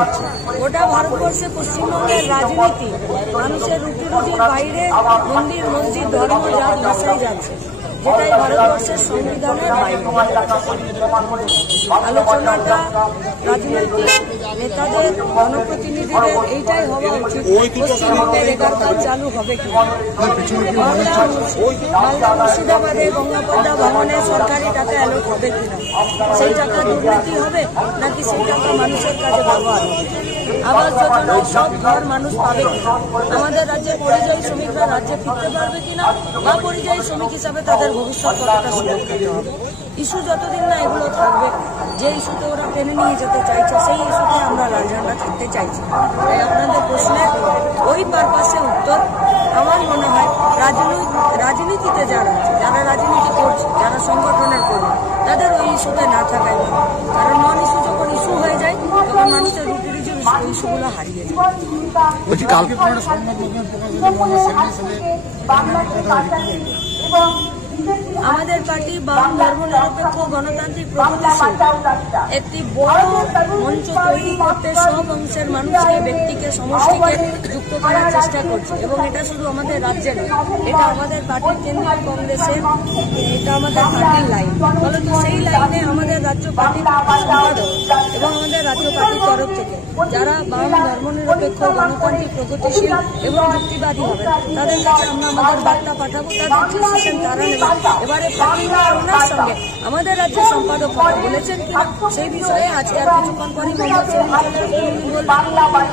হচ্ছে? গোটা ভারতবর্ষে পশ্চিমবঙ্গের রাজনীতি মানুষের রুটি রুটির বাইরে মন্দির মসজিদ ধর্ম জাত ভাষায় যাচ্ছে, যেটাই ভারতবর্ষের সংবিধানের বাইরে। আলোচনাটা রাজনৈতিক নেতাদের জনপ্রতিনিধিদের এইটাই হওয়া উচিত, পশ্চিমবঙ্গের রেগার কাজ চালু হবে কি, মালদা মুর্শিদাবাদে গঙ্গাপদ্মা ভবনে সরকারি টাকা অ্যালোট হবে কিনা, সেই টাকা দুর্নীতি হবে নাকি সেই টাকা মানুষের কাছে ব্যবহার হবে, আবাস যোজনায় সব ঘর মানুষ পাবে কিনা, আমাদের রাজ্যের পরিযায়ী শ্রমিকরা রাজ্যে ফিরতে পারবে কিনা, বা পরিযায়ী শ্রমিক হিসাবে তাদের ভবিষ্যৎ কতটা সুরক্ষিত হবে। ইস্যু যতদিন না এগুলো থাকবে, যে ইস্যুতে ওরা টেনে নিয়ে যেতে চাইছে সেই ইস্যুতে আমরা লাল ঝান্ডা থাকতে চাইছি। তাই আপনাদের প্রশ্নের ওই পারপাসে উত্তর, আমার মনে হয় রাজনীতিতে যারা আছে, যারা রাজনীতি করছে, যারা সংগঠনের কর্মী, তাদের ওই ইস্যুতে না থাকাই ভালো। কারণ নন ইস্যু যখন ইস্যু হয়ে যায় তখন মানুষের রুটি রুটি ইস্যুগুলো হারিয়ে যায়। আমাদের পার্টি বাম ধর্মনিরপেক্ষ গণতান্ত্রিক প্রগতিশীল একটি বড় মঞ্চ তৈরি করতে সব অংশের মানুষকে, ব্যক্তিকে, সমষ্টিকে যুক্ত করার চেষ্টা করছে, এবং এটা শুধু আমাদের রাজ্যে নয়, এটা আমাদের পার্টির কেন্দ্রীয় কংগ্রেসের, এটা আমাদের পার্টির লাইন। ফলত সেই লাইনে আমাদের রাজ্য পার্টির সম্পাদক এবং আমাদের রাজ্য পার্টির তরফ থেকে যারা বাম ধর্মনিরপেক্ষ গণতান্ত্রিক প্রগতিশীল এবং যুক্তিবাদী হবেন তাদের কাছে আমরা আমাদের বার্তা পাঠাবো, তাদের ডিসিশন তারা নেবেন। এবারে ওনার সঙ্গে আমাদের রাজ্যের সম্পাদক কথা বলেছেন কিনা সেই বিষয়ে আজকে আর কিছুক্ষণ পরেই বলবেন।